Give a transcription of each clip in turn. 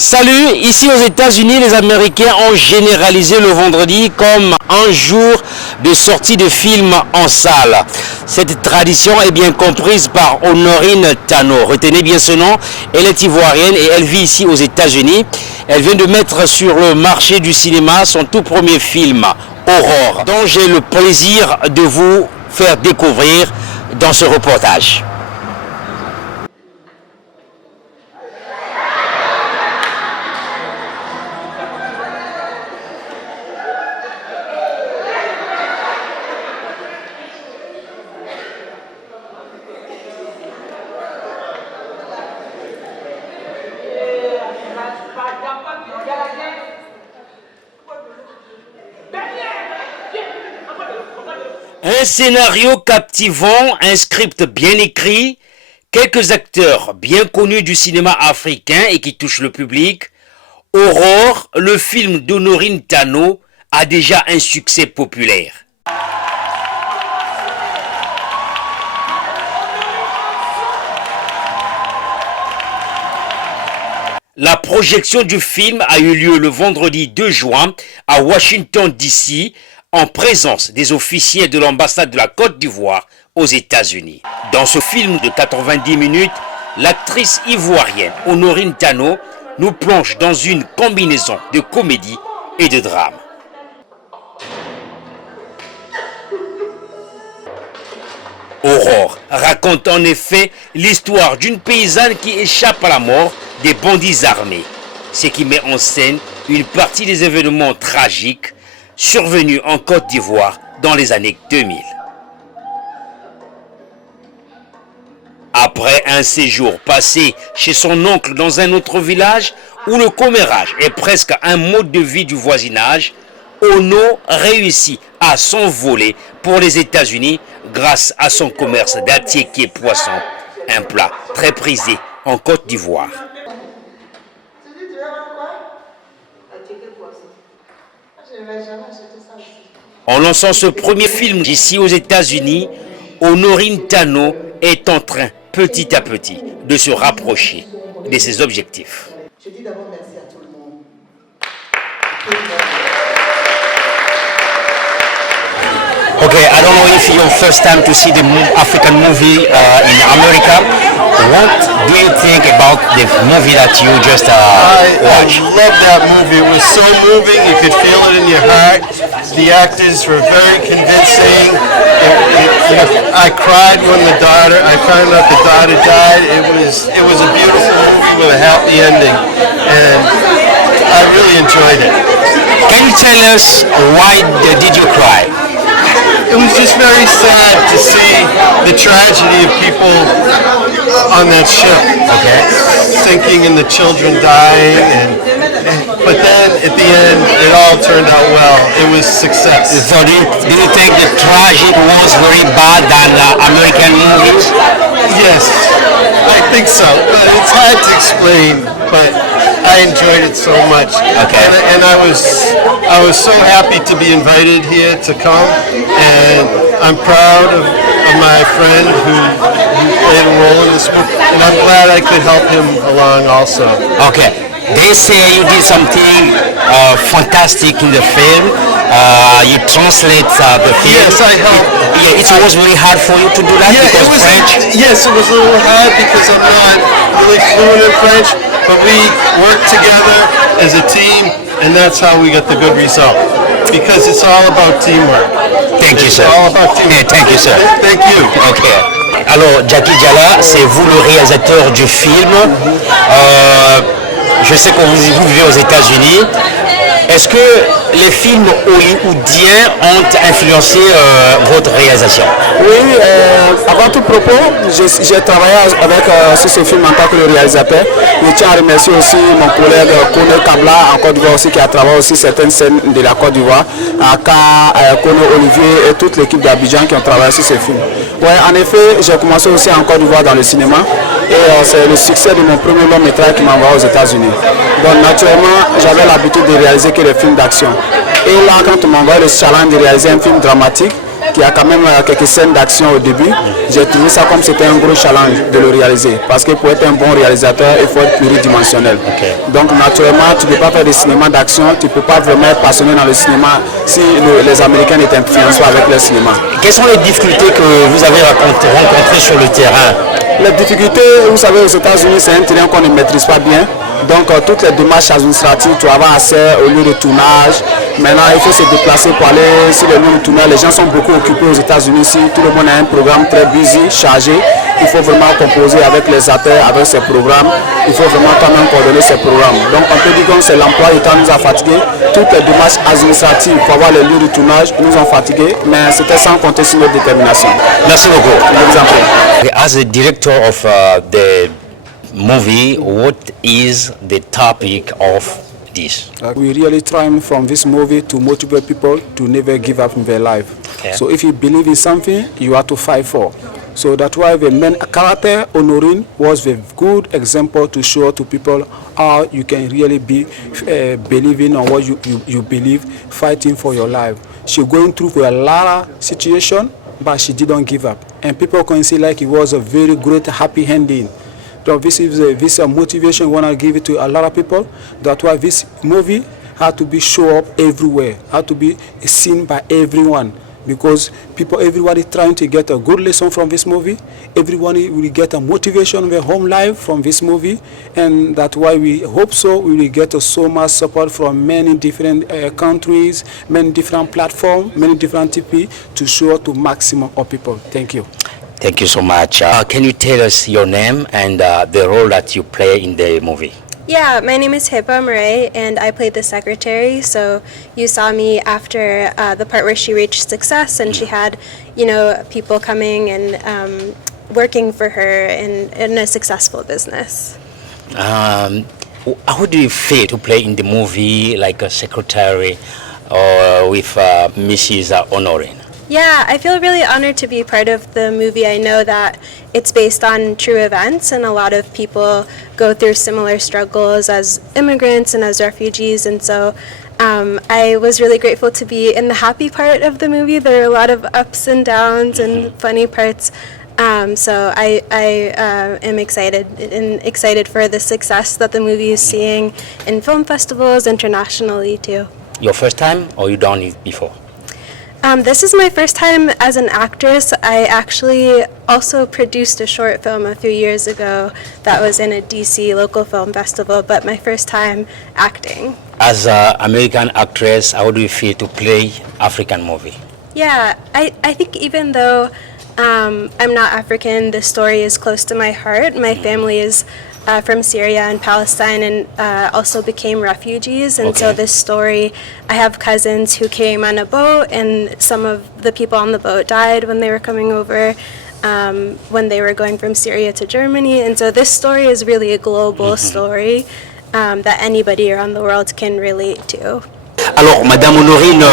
Salut, ici aux États-Unis, les Américains ont généralisé le vendredi comme un jour de sortie de films en salle. Cette tradition est bien comprise par Honorine Tano. Retenez bien ce nom, elle est ivoirienne et elle vit ici aux États-Unis. Elle vient de mettre sur le marché du cinéma son tout premier film, Aurore, dont j'ai le plaisir de vous faire découvrir dans ce reportage. Un scénario captivant, un script bien écrit, quelques acteurs bien connus du cinéma africain et qui touchent le public. Aurore, le film d'Honorine Tano, a déjà un succès populaire. La projection du film a eu lieu le vendredi 2 juin à Washington DC, en présence des officiers de l'ambassade de la Côte d'Ivoire aux États-Unis. Dans ce film de 90 minutes, l'actrice ivoirienne Honorine Tano nous plonge dans une combinaison de comédie et de drame. Aurore raconte en effet l'histoire d'une paysanne qui échappe à la mort des bandits armés, ce qui met en scène une partie des événements tragiques survenu en Côte d'Ivoire dans les années 2000. Après un séjour passé chez son oncle dans un autre village où le commérage est presque un mode de vie du voisinage, Ono réussit à s'envoler pour les États-Unis grâce à son commerce d'attiéké poisson, un plat très prisé en Côte d'Ivoire. En lançant ce premier film ici aux États-Unis, Honorine Tano est en train, petit à petit, de se rapprocher de ses objectifs. Je dis d'abord merci à tout le monde. Okay, I don't know if it's your first time to see the African movie in America. What do you think about the movie that you just watched? I love that movie. It was so moving. You could feel it in your heart. The actors were very convincing. I cried when I found out the daughter died. It was a beautiful movie with a happy ending, and I really enjoyed it. Can you tell us why did you cry? It was just very sad to see the tragedy of people on that ship, sinking and the children dying, but then at the end it all turned out well. It was success. So do you think the tragedy was very bad than American movies? Yes, I think so. But it's hard to explain, but I enjoyed it so much. Okay. And I was so happy to be invited here to come, and I'm proud of my friend who played a role in this movie, and I'm glad I could help him along also. Okay. They say you did something fantastic in the film. You translate the film. Yes, I helped. It was very hard for you to do that because French. Yes, it was a little hard because I'm not really fluent in French, but we worked together as a team, and that's how we got the good result. Because it's all about teamwork. Thank you, sir. It's all about teamwork. Thank you, sir. Thank you. Okay. Alors, Jackie Diala, c'est vous le réalisateur du film. Je sais que vous vivez aux États-Unis. Est-ce que les films hollywoodiens ont influencé votre réalisation? Oui, avant tout propos, j'ai travaillé sur ce film en tant que réalisateur. Je tiens à remercier aussi mon collègue Kone Kabla en Côte d'Ivoire aussi, qui a travaillé aussi certaines scènes de la Côte d'Ivoire, Kone Olivier et toute l'équipe d'Abidjan qui ont travaillé sur ce film. Ouais, en effet, j'ai commencé aussi en Côte d'Ivoire dans le cinéma et c'est le succès de mon premier long métrage qui m'a envoyé aux États-Unis. Donc naturellement, j'avais l'habitude de réaliser que des films d'action. Et là, quand on m'a envoyé le challenge de réaliser un film dramatique, qu'il y a quand même quelques scènes d'action au début. J'ai trouvé ça comme c'était un gros challenge de le réaliser. Parce que pour être un bon réalisateur, il faut être pluridimensionnel. Donc naturellement, tu ne peux pas faire des cinémas d'action, tu ne peux pas vraiment être passionné dans le cinéma si les Américains n'étaient influencés avec le cinéma. Quelles sont les difficultés que vous avez rencontrées sur le terrain? Les difficultés, vous savez, aux États-Unis, c'est un terrain qu'on ne maîtrise pas bien. Donc toutes les démarches administratives, tu vas avoir accès au lieu de tournage. Maintenant, il faut se déplacer pour aller sur le lieu de tournage. Les gens sont beaucoup occupés aux États-Unis ici. Tout le monde a un programme très busy, chargé. Il faut vraiment composer avec les acteurs, avec ces programmes. Il faut vraiment quand même coordonner ces programmes. Donc on peut dire que c'est l'emploi du temps nous a fatigués. Toutes les démarches administratives pour avoir les lieux de tournage nous ont fatigués. Mais c'était sans compter sur notre détermination. Merci beaucoup. Je vous en prie. As the director of the movie, what is the topic of this? We really trying from this movie to motivate people to never give up in their life. Okay. So if you believe in something, you have to fight for. So that's why the main character, Honorine, was a good example to show to people how you can really be believing on what you believe, fighting for your life. She going through a lot of situation, but she didn't give up. And people can see like it was a very great happy ending. So this is a motivation we want to give it to a lot of people. That's why this movie had to be show up everywhere, had to be seen by everyone. Because everybody trying to get a good lesson from this movie. Everyone will get a motivation in their home life from this movie. And that's why we hope so. We will get so much support from many different countries, many different platforms, many different TP to show to maximum of people. Thank you. Thank you so much. Can you tell us your name and the role that you play in the movie? Yeah, my name is Hippa Murray, and I played the secretary. So you saw me after the part where she reached success, and she had, people coming and working for her in a successful business. How do you feel to play in the movie like a secretary or with Mrs. Honorine? Yeah, I feel really honored to be part of the movie. I know that it's based on true events, and a lot of people go through similar struggles as immigrants and as refugees, and so I was really grateful to be in the happy part of the movie. There are a lot of ups and downs and funny parts, so I am excited for the success that the movie is seeing in film festivals internationally too. Your first time, or you done it before? This is my first time as an actress. I actually also produced a short film a few years ago that was in a DC local film festival, but my first time acting. As an American actress, how do you feel to play African movie? Yeah, I think even though I'm not African, the story is close to my heart. My family is from Syria and Palestine and also became refugees, and so this story, I have cousins who came on a boat, and some of the people on the boat died when they were coming over, when they were going from Syria to Germany, and so this story is really a global story that anybody around the world can relate to. Alors, Madame Honorine,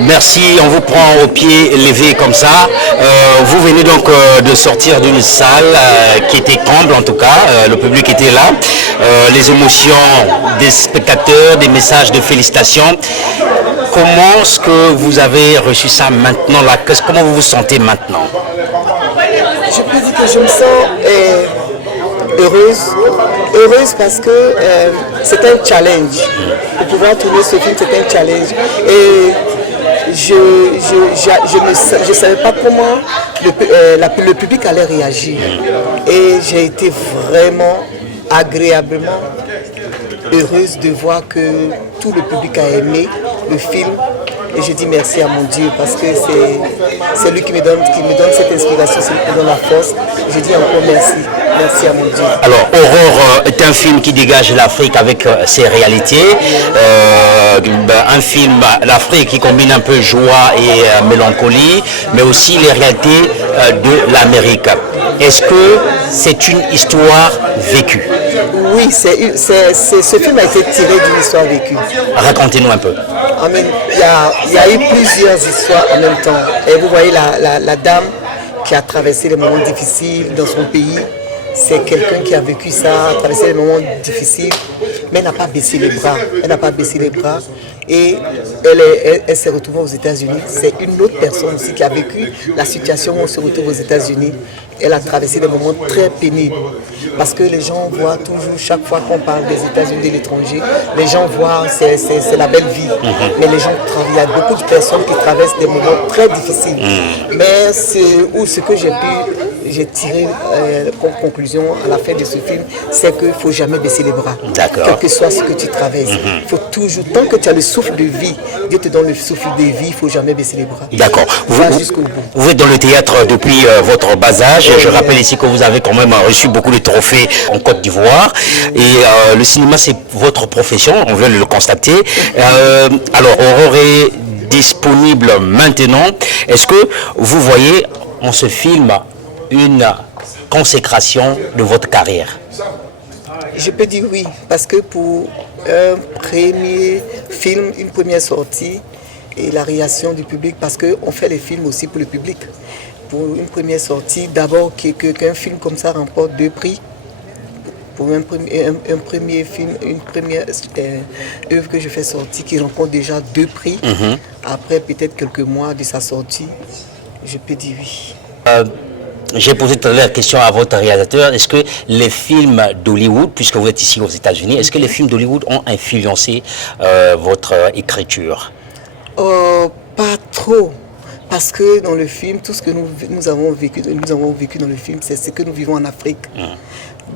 merci, on vous prend au pied levé comme ça. Vous venez donc de sortir d'une salle qui était comble en tout cas, le public était là. Les émotions des spectateurs, des messages de félicitations. Comment est-ce que vous avez reçu ça maintenant là? Comment vous vous sentez maintenant? Je peux dire que je me sens heureuse parce que c'est un challenge. Pour pouvoir tourner ce film, c'est un challenge. Et je ne savais pas comment le public allait réagir. Et j'ai été vraiment agréablement heureuse de voir que tout le public a aimé le film. Et je dis merci à mon Dieu parce que c'est lui qui me donne cette inspiration, c'est lui qui me donne la force. Je dis encore merci. Merci à mon Dieu. Alors, Aurore est un film qui dégage l'Afrique avec ses réalités. Un film, l'Afrique qui combine un peu joie et mélancolie, mais aussi les réalités de l'Amérique. Est-ce que c'est une histoire vécue? Oui, ce film a été tiré d'une histoire vécue. Racontez-nous un peu. Il y a eu plusieurs histoires en même temps. Et vous voyez la dame qui a traversé les moments difficiles dans son pays. c'est quelqu'un qui a vécu ça, traversé des moments difficiles, mais elle n'a pas baissé les bras. Elle n'a pas baissé les bras. Et elle s'est retrouvée aux États-Unis. C'est une autre personne aussi qui a vécu la situation où on se retrouve aux États-Unis. Elle a traversé des moments très pénibles. Parce que les gens voient toujours, chaque fois qu'on parle des États-Unis, de l'étranger, les gens voient, c'est la belle vie. Mais les gens travaillent. Il y a beaucoup de personnes qui traversent des moments très difficiles. Mais ce que j'ai tiré comme conclusion à la fin de ce film, c'est qu'il ne faut jamais baisser les bras. D'accord. Quel que soit ce que tu traverses. Il faut toujours, tant que tu as le souffle de vie, Dieu te donne le souffle de vie, il ne faut jamais baisser les bras. D'accord. Jusqu'au bout. Vous êtes dans le théâtre depuis votre bas âge. Je rappelle ici que vous avez quand même reçu beaucoup de trophées en Côte d'Ivoire. Et le cinéma, c'est votre profession, on vient de le constater. Alors, Aurore est disponible maintenant. Est-ce que vous voyez en ce film une consécration de votre carrière? Je peux dire oui, parce que pour un premier film, une première sortie, et la réaction du public, parce qu'on fait les films aussi pour le public. Pour une première sortie, d'abord qu'un film comme ça remporte 2 prix. Pour un premier film, une première œuvre que je fais sortir qui remporte déjà 2 prix. Après peut-être quelques mois de sa sortie, je peux dire oui. J'ai posé tout à l'heure la question à votre réalisateur. Est-ce que les films d'Hollywood, puisque vous êtes ici aux États-Unis, est-ce que les films d'Hollywood ont influencé votre écriture? Pas trop. Parce que dans le film, tout ce que nous avons vécu dans le film, c'est ce que nous vivons en Afrique.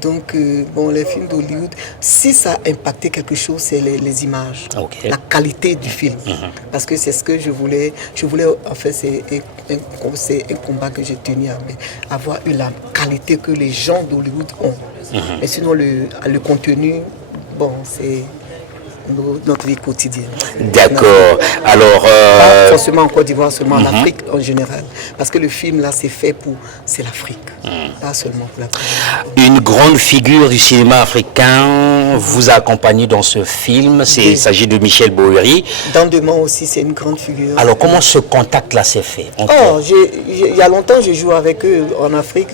Donc, les films d'Hollywood, si ça a impacté quelque chose, c'est les images, la qualité du film. Parce que c'est ce que je voulais en fait, c'est un combat que j'ai tenu à avoir eu la qualité que les gens d'Hollywood ont. Mais sinon, le contenu, c'est notre vie quotidienne. D'accord. Alors, pas forcément en Côte d'Ivoire, seulement en Afrique en général. Parce que le film là, c'est l'Afrique, pas seulement pour l'Afrique. Une grande figure du cinéma africain vous a accompagné dans ce film. Il s'agit de Michel Bowery. Dandement aussi, c'est une grande figure. Alors, comment ce contact-là s'est fait? Il y a longtemps, je jouais avec eux en Afrique.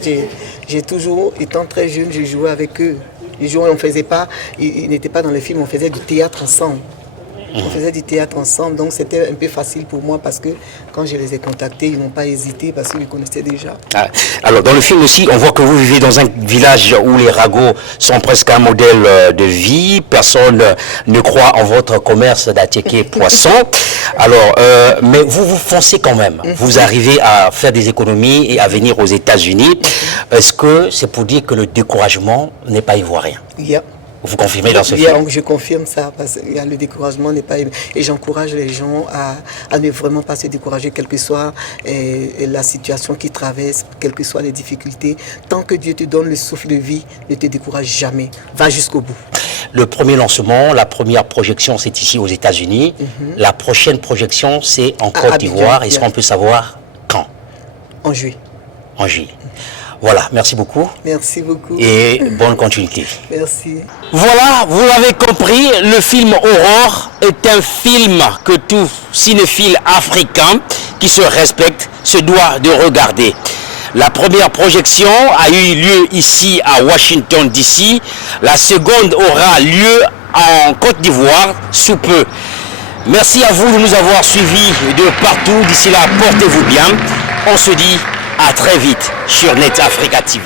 J'ai toujours, étant très jeune, je jouais avec eux. On faisait pas, ils n'étaient pas dans le film, on faisait du théâtre ensemble. On faisait du théâtre ensemble, donc c'était un peu facile pour moi parce que quand je les ai contactés, ils n'ont pas hésité parce qu'ils me connaissaient déjà. Alors dans le film aussi, on voit que vous vivez dans un village où les ragots sont presque un modèle de vie. Personne ne croit en votre commerce d'attiquer poisson. Alors, mais vous foncez quand même. Vous arrivez à faire des économies et à venir aux États-Unis. Est-ce que c'est pour dire que le découragement n'est pas ivoirien? Vous confirmez dans ce film? Je confirme ça, parce que le découragement n'est pas... Et j'encourage les gens à ne vraiment pas se décourager, quelle que soit la situation qu'ils traversent, quelles que soient les difficultés. Tant que Dieu te donne le souffle de vie, ne te décourage jamais. Va jusqu'au bout. Le premier lancement, la première projection, c'est ici aux États-Unis. La prochaine projection, c'est en Côte d'Ivoire. Est-ce qu'on peut savoir quand? En juillet. En juillet. Voilà, merci beaucoup. Merci beaucoup. Et bonne continuité. Merci. Voilà, vous l'avez compris, le film Aurore est un film que tout cinéphile africain qui se respecte se doit de regarder. La première projection a eu lieu ici à Washington DC. La seconde aura lieu en Côte d'Ivoire sous peu. Merci à vous de nous avoir suivis de partout. D'ici là, portez-vous bien. On se dit à très vite sur Net Africa TV.